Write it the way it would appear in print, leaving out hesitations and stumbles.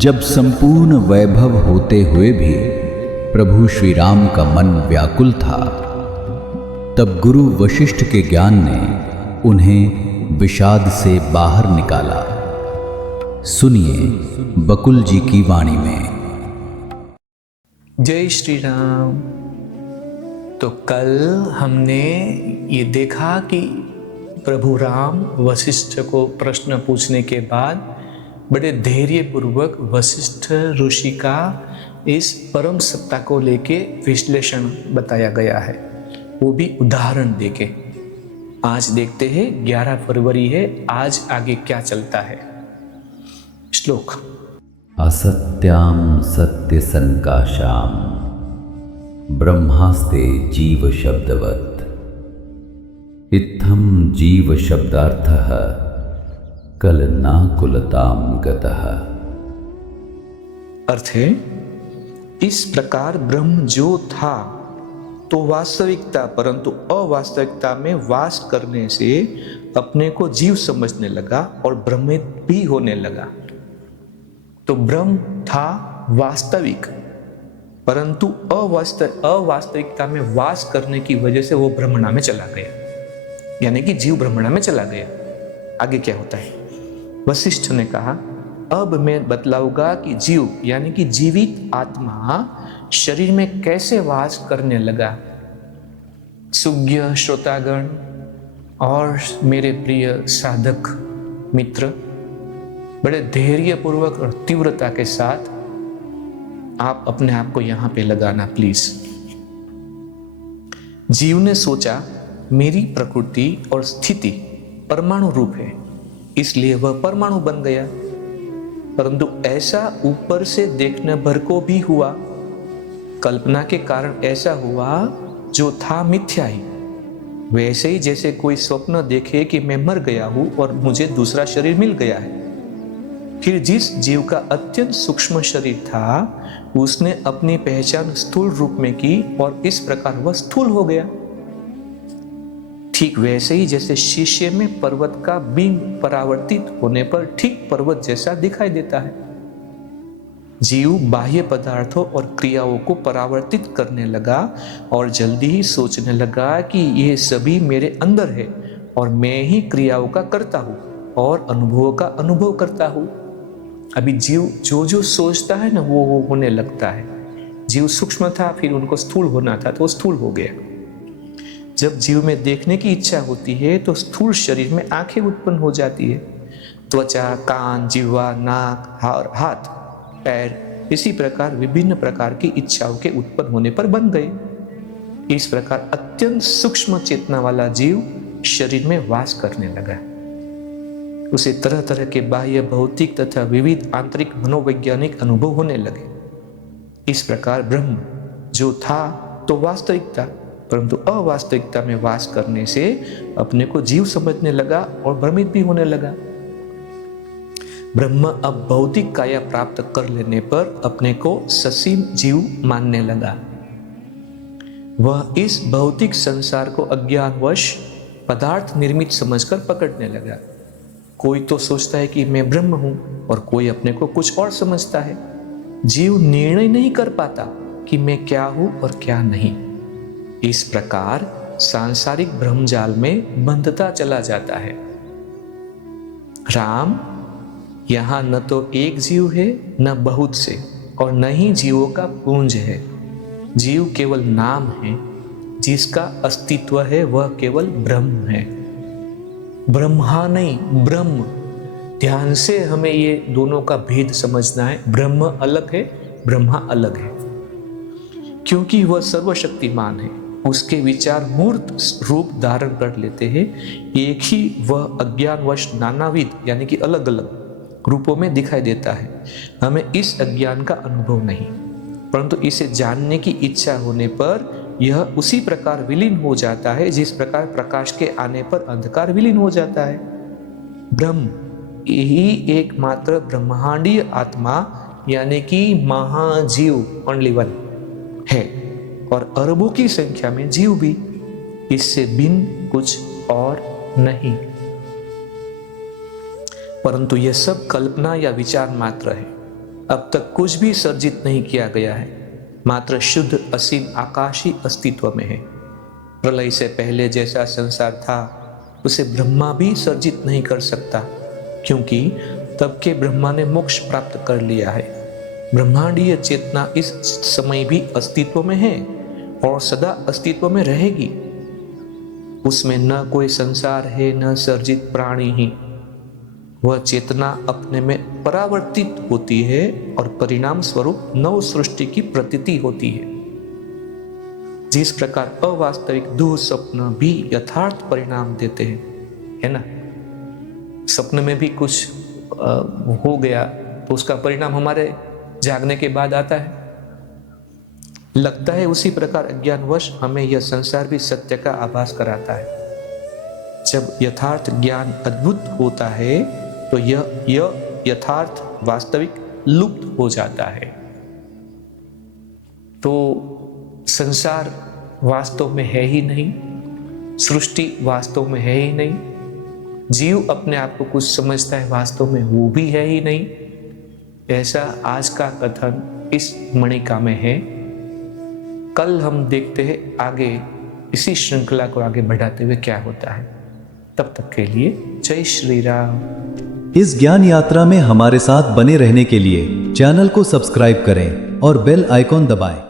जब संपूर्ण वैभव होते हुए भी प्रभु श्री राम का मन व्याकुल था, तब गुरु वशिष्ठ के ज्ञान ने उन्हें विषाद से बाहर निकाला। सुनिए बकुल जी की वाणी में। जय श्री राम। तो कल हमने ये देखा कि प्रभु राम वशिष्ठ को प्रश्न पूछने के बाद बड़े धैर्यपूर्वक वशिष्ठ ऋषि का इस परम सत्ता को लेके विश्लेषण बताया गया है, वो भी उदाहरण देके। आज देखते हैं 11 फरवरी है, आज आगे क्या चलता है। श्लोक। असत्याम सत्य संकाशाम ब्रह्मास्ते जीव शब्दवत् इत्थम जीव शब्दार्थः कलनाकुलताम गतः। अर्थ है, इस प्रकार ब्रह्म जो था तो वास्तविकता परंतु अवास्तविकता में वास करने से अपने को जीव समझने लगा और भ्रमित भी होने लगा। तो ब्रह्म था वास्तविक, परंतु अवास्तविकता में वास करने की वजह से वो ब्रह्मणा में चला गया, यानी कि जीव ब्रह्मणा में चला गया। आगे क्या होता है? वशिष्ठ ने कहा, अब मैं बतलाऊंगा कि जीव यानी कि जीवित आत्मा शरीर में कैसे वास करने लगा। सुज्ञ श्रोतागण और मेरे प्रिय साधक मित्र, बड़े धैर्यपूर्वक और तीव्रता के साथ आप अपने आप को यहां पे लगाना प्लीज। जीव ने सोचा मेरी प्रकृति और स्थिति परमाणु रूप है, इसलिए वह परमाणु बन गया। परंतु ऐसा ऊपर से देखने भर को भी हुआ, कल्पना के कारण ऐसा हुआ जो था मिथ्या ही। वैसे ही जैसे कोई स्वप्न देखे कि मैं मर गया हूं और मुझे दूसरा शरीर मिल गया है। फिर जिस जीव का अत्यंत सूक्ष्म शरीर था, उसने अपनी पहचान स्थूल रूप में की और इस प्रकार वह स्थूल हो गया। ठीक वैसे ही जैसे शीशे में पर्वत का बिंब परावर्तित होने पर ठीक पर्वत जैसा दिखाई देता है। जीव बाह्य पदार्थों और क्रियाओं को परावर्तित करने लगा और जल्दी ही सोचने लगा कि ये सभी मेरे अंदर है और मैं ही क्रियाओं का करता हूँ और अनुभवों का अनुभव करता हूँ। अभी जीव जो जो सोचता है ना वो होने लगता है। जीव सूक्ष्म था, फिर उनको स्थूल होना था तो स्थूल हो गया। जब जीव में देखने की इच्छा होती है तो स्थूल शरीर में आंखें उत्पन्न हो जाती है। त्वचा, कान, जिह्वा, नाक, हाथ, पैर, इसी प्रकार विभिन्न प्रकार की इच्छाओं के उत्पन्न होने पर बन गए। इस प्रकार अत्यंत सूक्ष्म चेतना वाला जीव शरीर में वास करने लगा। उसे तरह तरह के बाह्य भौतिक तथा विविध आंतरिक मनोवैज्ञानिक अनुभव होने लगे। इस प्रकार ब्रह्म जो था तो वास्तविकता परंतु अवास्तविकता में वास करने से अपने को जीव समझने लगा और भ्रमित भी होने लगा। ब्रह्म अब भौतिक काया प्राप्त कर लेने पर अपने को ससीम जीव मानने लगा। वह इस भौतिक संसार को अज्ञानवश पदार्थ निर्मित समझकर पकड़ने लगा। कोई तो सोचता है कि मैं ब्रह्म हूं और कोई अपने को कुछ और समझता है। जीव निर्णय नहीं कर पाता कि मैं क्या हूं और क्या नहीं। इस प्रकार सांसारिक भ्रमजाल में बंधता चला जाता है। राम, यहां न तो एक जीव है न बहुत से और न ही जीवों का पुंज है। जीव केवल नाम है, जिसका अस्तित्व है वह केवल ब्रह्म है। ब्रह्मा नहीं, ब्रह्म। ध्यान से हमें ये दोनों का भेद समझना है। ब्रह्म अलग है, ब्रह्मा अलग है, क्योंकि वह सर्वशक्तिमान है। उसके विचार मूर्त रूप धारण कर लेते हैं। एक ही वह अज्ञानवश नानाविध यानी कि अलग अलग रूपों में दिखाई देता है। हमें इस अज्ञान का अनुभव नहीं, परंतु इसे जानने की इच्छा होने पर यह उसी प्रकार विलीन हो जाता है जिस प्रकार प्रकाश के आने पर अंधकार विलीन हो जाता है। ब्रह्म यही एकमात्र ब्रह्मांडीय आत्मा यानी कि महाजीव ओनली वन है और अरबों की संख्या में जीव भी, इससे भिन्न कुछ और नहीं। परंतु यह सब कल्पना या विचार मात्र है। अब तक कुछ भी सर्जित नहीं किया गया है, मात्र शुद्ध असीम आकाश ही अस्तित्व में है। प्रलय से पहले जैसा संसार था उसे ब्रह्मा भी सर्जित नहीं कर सकता, क्योंकि तब के ब्रह्मा ने मोक्ष प्राप्त कर लिया है। ब्रह्मांडीय चेतना इस समय भी अस्तित्व में है और सदा अस्तित्व में रहेगी। उसमें न कोई संसार है न सर्जित प्राणी ही। वह चेतना अपने में परावर्तित होती है और परिणाम स्वरूप नव सृष्टि की प्रतीति होती है। जिस प्रकार अवास्तविक दुह स्वप्न भी यथार्थ परिणाम देते हैं, है ना। सपने में भी कुछ हो गया तो उसका परिणाम हमारे जागने के बाद आता है। लगता है उसी प्रकार अज्ञानवश हमें यह संसार भी सत्य का आभास कराता है। जब यथार्थ ज्ञान अद्भुत होता है तो यह यथार्थ वास्तविक लुप्त हो जाता है। तो संसार वास्तव में है ही नहीं, सृष्टि वास्तव में है ही नहीं, जीव अपने आप को कुछ समझता है वास्तव में वो भी है ही नहीं। ऐसा आज का कथन इस मणिका में है। कल हम देखते हैं आगे इसी श्रृंखला को आगे बढ़ाते हुए क्या होता है। तब तक के लिए जय श्री राम। इस ज्ञान यात्रा में हमारे साथ बने रहने के लिए चैनल को सब्सक्राइब करें और बेल आइकॉन दबाएं।